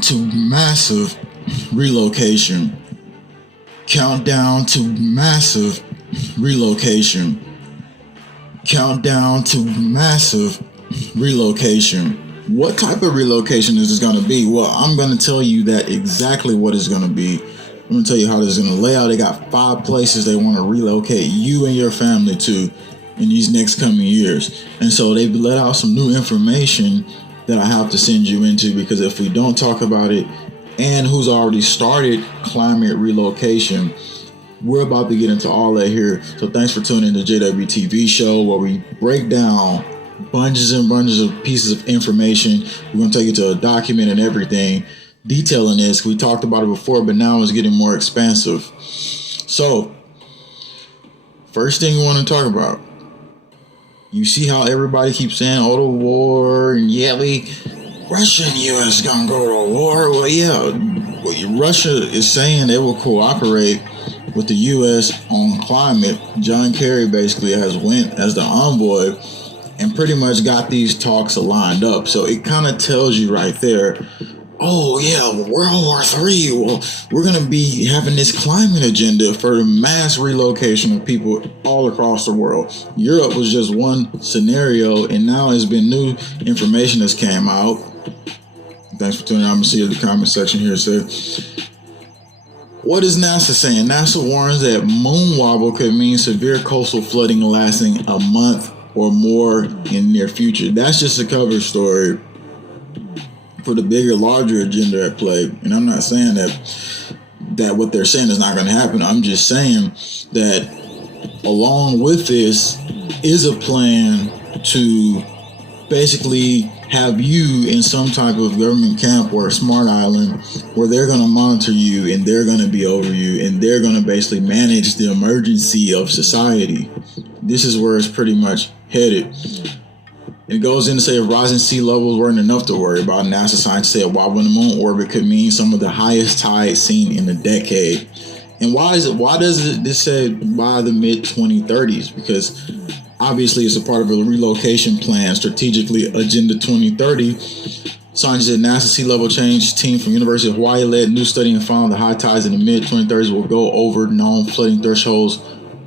to massive relocation. Countdown to massive relocation. Countdown to massive relocation. What type of relocation is this going to be? Well, I'm going to tell you that exactly what it's going to be. I'm going to tell you how this is going to lay out. They got 5 places they want to relocate you and your family to in these next coming years. And so they've let out some new information that I have to send you into, because if we don't talk about it and who's already started climate relocation, we're about to get into all that here. So thanks for tuning in to JWTV show, where we break down bunches and bunches of pieces of information. We're going to take you to a document and everything detailing this. We talked about it before, but now it's getting more expansive. So first thing we want to talk about, you see how everybody keeps saying, oh, the war, and yeah, Russia and U.S. gonna go to war. Well, yeah, Russia is saying they will cooperate with the U.S. on climate. John Kerry basically has went as the envoy and pretty much got these talks lined up. So it kind of tells you right there, oh yeah, World War III, well, we're going to be having this climate agenda for mass relocation of people all across the world. Europe was just one scenario, and now there's been new information that's came out. Thanks for tuning in. I'm going to see in the comment section here. So, what is NASA saying? NASA warns that moon wobble could mean severe coastal flooding lasting a month or more in the near future. That's just a cover story for the bigger, larger agenda at play. And I'm not saying that what they're saying is not going to happen. I'm just saying that along with this is a plan to basically have you in some type of government camp or a smart island where they're going to monitor you and they're going to be over you and they're going to basically manage the emergency of society. This is where it's pretty much headed. It goes in to say if rising sea levels weren't enough to worry about, NASA scientists say a wobble in the moon orbit could mean some of the highest tides seen in a decade. And why does this say by the mid 2030s? Because obviously it's a part of a relocation plan, strategically Agenda 2030. Scientists at NASA Sea Level Change team from University of Hawaii led new study and found the high tides in the mid 2030s will go over known flooding thresholds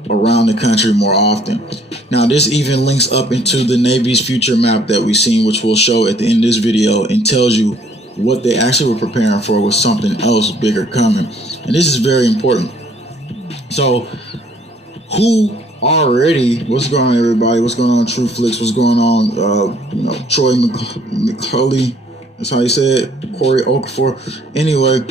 around the country more often. Now, this even links up into the Navy's future map that we've seen, which we'll show at the end of this video, and tells you what they actually were preparing for with something else bigger coming. And this is very important. So, who already, what's going on, everybody? What's going on, TrueFlix? What's going on, Troy McCulley? That's how you say it. Corey Okafor. Anyway,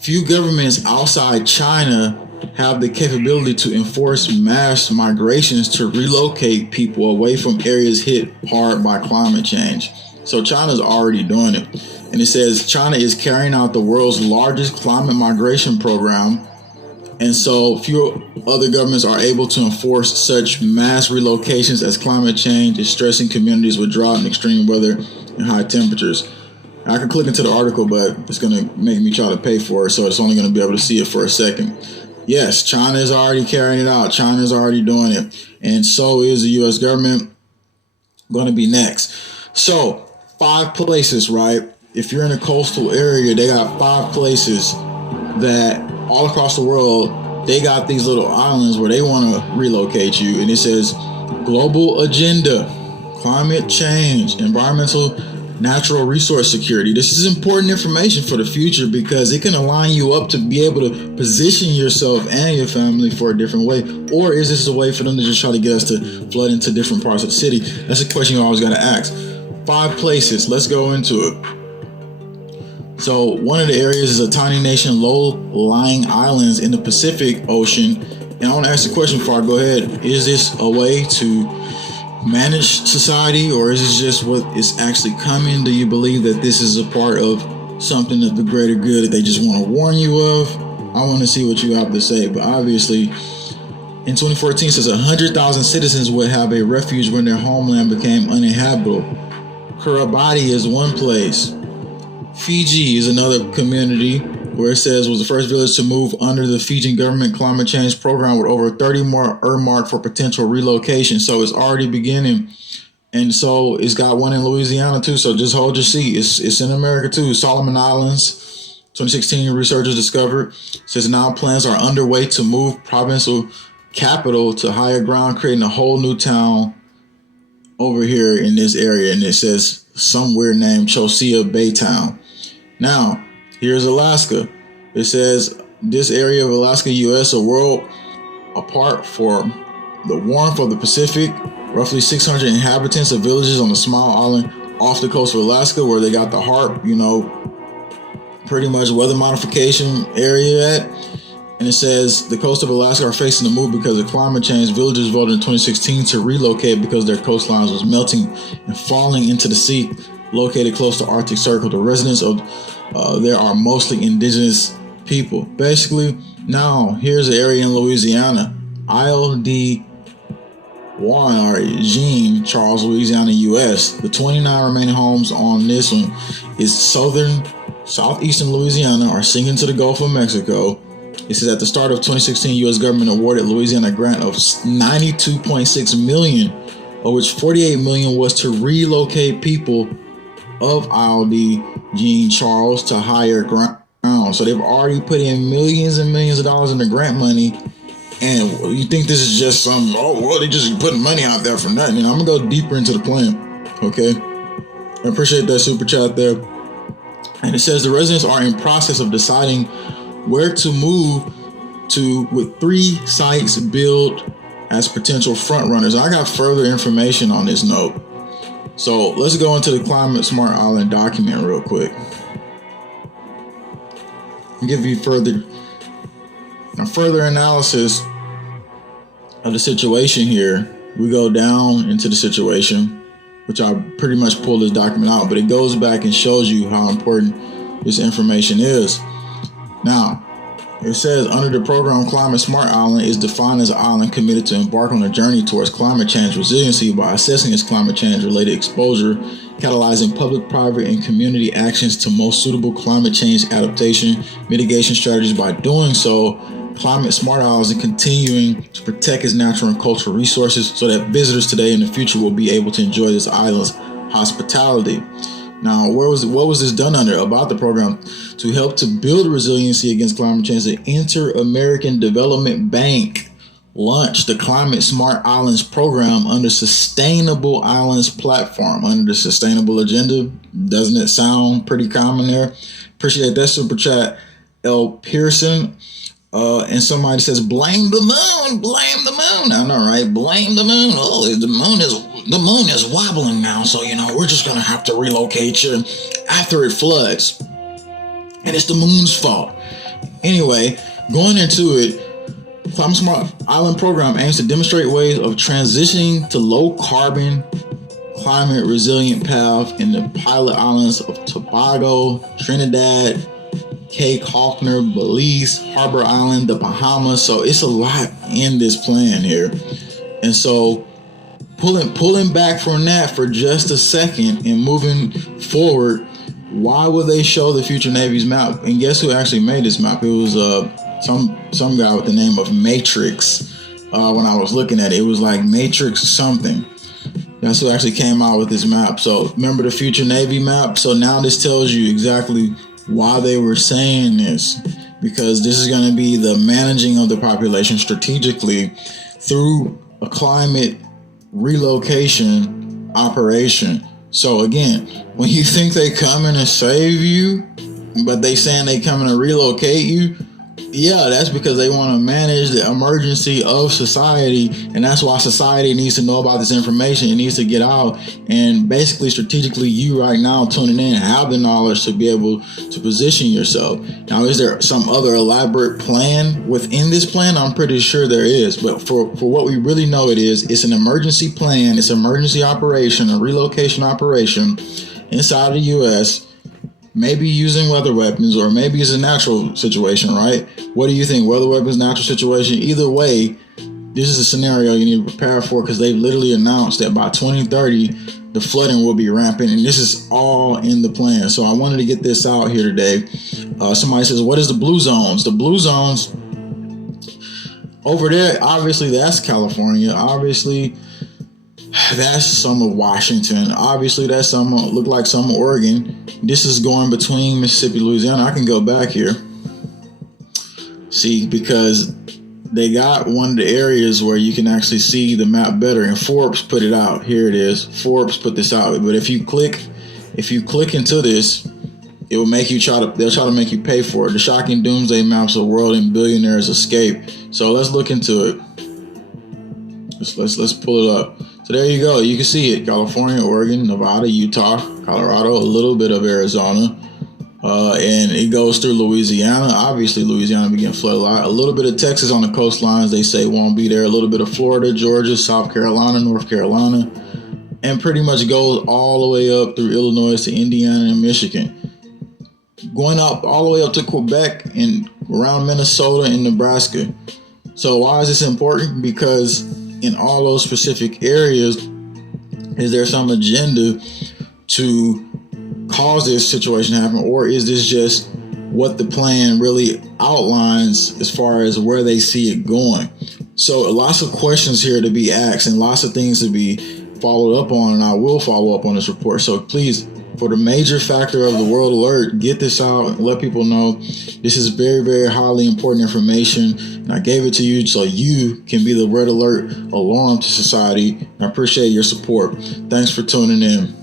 few governments outside China have the capability to enforce mass migrations to relocate people away from areas hit hard by climate change. So China's already doing it. And it says China is carrying out the world's largest climate migration program. And so few other governments are able to enforce such mass relocations as climate change is stressing communities with drought and extreme weather and high temperatures. I can click into the article, but it's going to make me try to pay for it. So it's only going to be able to see it for a second. Yes, China is already carrying it out. China is already doing it. And so is the U.S. government going to be next. So 5 places, right? If you're in a coastal area, they got 5 places that all across the world, they got these little islands where they want to relocate you. And it says global agenda, climate change, environmental natural resource security. This is important information for the future because it can align you up to be able to position yourself and your family for a different way. Or is this a way for them to just try to get us to flood into different parts of the city? That's a question you always got to ask. 5 places. Let's go into it. So one of the areas is a tiny nation, low-lying islands in the Pacific Ocean. And I want to ask the question before I go ahead. Is this a way to manage society, or is this just what is actually coming? Do you believe that this is a part of something of the greater good that they just want to warn you of? I want to see what you have to say. But obviously, in 2014, it says 100,000 citizens would have a refuge when their homeland became uninhabitable. Kiribati is one place. Fiji is another community where it says was the first village to move under the Fijian government climate change program with over 30 more earmarked for potential relocation. So it's already beginning. And so it's got one in Louisiana too. So just hold your seat. It's in America too. Solomon Islands, 2016 researchers discovered. Says now plans are underway to move provincial capital to higher ground, creating a whole new town over here in this area. And it says some weird name, Chosia Baytown. Now, here's Alaska. It says this area of Alaska, U.S., a world apart for the warmth of the Pacific. Roughly 600 inhabitants of villages on a small island off the coast of Alaska, where they got the HAARP, pretty much weather modification area at. And it says the coast of Alaska are facing a move because of climate change. Villagers voted in 2016 to relocate because their coastlines was melting and falling into the sea, located close to Arctic Circle. The residents of there are mostly indigenous people. Basically, now here's the area in Louisiana, Isle de Juan or Jean Charles, Louisiana, U.S. The 29 remaining homes on this one is southeastern Louisiana are sinking to the Gulf of Mexico. It says at the start of 2016, U.S. government awarded Louisiana a grant of $92.6 million, of which $48 million was to relocate people of Isle de Jean Charles to higher ground. So they've already put in millions and millions of dollars in the grant money. And you think this is just they just putting money out there for nothing. I'm going to go deeper into the plan, okay? I appreciate that super chat there. And it says the residents are in process of deciding where to move to, with 3 sites billed as potential front runners. I got further information on this note. So let's go into the Climate Smart Island document real quick. I'll give you further analysis of the situation here. We go down into the situation, which I pretty much pulled this document out, but it goes back and shows you how important this information is. Now, it says under the program, Climate Smart Island is defined as an island committed to embark on a journey towards climate change resiliency by assessing its climate change related exposure, catalyzing public, private, and community actions to most suitable climate change adaptation mitigation strategies. By doing so, Climate Smart Islands is continuing to protect its natural and cultural resources so that visitors today and in the future will be able to enjoy this island's hospitality. Now, what was this done under? About the program to help to build resiliency against climate change, the Inter-American Development Bank launched the Climate Smart Islands program under Sustainable Islands platform, under the Sustainable Agenda. Doesn't it sound pretty common there? Appreciate that super chat, L. Pearson. And somebody says, blame the moon. I know, right? Blame the moon. Oh, the moon is wobbling now, so we're just gonna have to relocate you after it floods, and it's the moon's fault. Anyway, going into it, Climate Smart Island program aims to demonstrate ways of transitioning to low carbon, climate resilient path in the pilot islands of Tobago, Trinidad, Cape Hawkner, Belize, Harbor Island, the Bahamas. So it's a lot in this plan here. And so pulling back from that for just a second and moving forward, why would they show the future Navy's map? And guess who actually made this map? It was some guy with the name of Matrix. When I was looking at it, it was like Matrix something. That's who actually came out with this map. So remember the future Navy map? So now this tells you exactly why they were saying this, because this is going to be the managing of the population strategically through a climate relocation operation. So again, when you think they coming to save you, but they saying they coming to relocate you, yeah, that's because they want to manage the emergency of society, and that's why society needs to know about this information. It needs to get out, and basically strategically, you right now tuning in have the knowledge to be able to position yourself. Now, is there some other elaborate plan within this plan? I'm pretty sure there is, but for what we really know it's an emergency plan. It's an emergency operation, a relocation operation inside the U.S., maybe using weather weapons, or maybe it's a natural situation, right? What do you think? Weather weapons, natural situation? Either way, this is a scenario you need to prepare for, because they've literally announced that by 2030, the flooding will be rampant, and this is all in the plan. So I wanted to get this out here today. Somebody says, what is the blue zones? The blue zones over there, obviously that's California. Obviously, That's some of Washington. Obviously, that's some look like some of Oregon. This is going between Mississippi, Louisiana. I can go back here. See, because they got one of the areas where you can actually see the map better, and Forbes put it out. Here it is. Forbes put this out. But if you click into this, it will make you they'll try to make you pay for it. The shocking doomsday maps of the world and billionaires escape. So let's look into it. Let's pull it up. So there you go. You can see it. California, Oregon, Nevada, Utah, Colorado, a little bit of Arizona. And it goes through Louisiana. Obviously, Louisiana began to flood a lot. A little bit of Texas on the coastlines, they say won't be there. A little bit of Florida, Georgia, South Carolina, North Carolina. And pretty much goes all the way up through Illinois to Indiana and Michigan. Going up all the way up to Quebec and around Minnesota and Nebraska. So why is this important? Because in all those specific areas, is there some agenda to cause this situation to happen, or is this just what the plan really outlines as far as where they see it going? So lots of questions here to be asked and lots of things to be followed up on, and I will follow up on this report. So please, for the major factor of the World Alert, get this out and let people know this is very, very highly important information. And I gave it to you so you can be the Red Alert alarm to society. And I appreciate your support. Thanks for tuning in.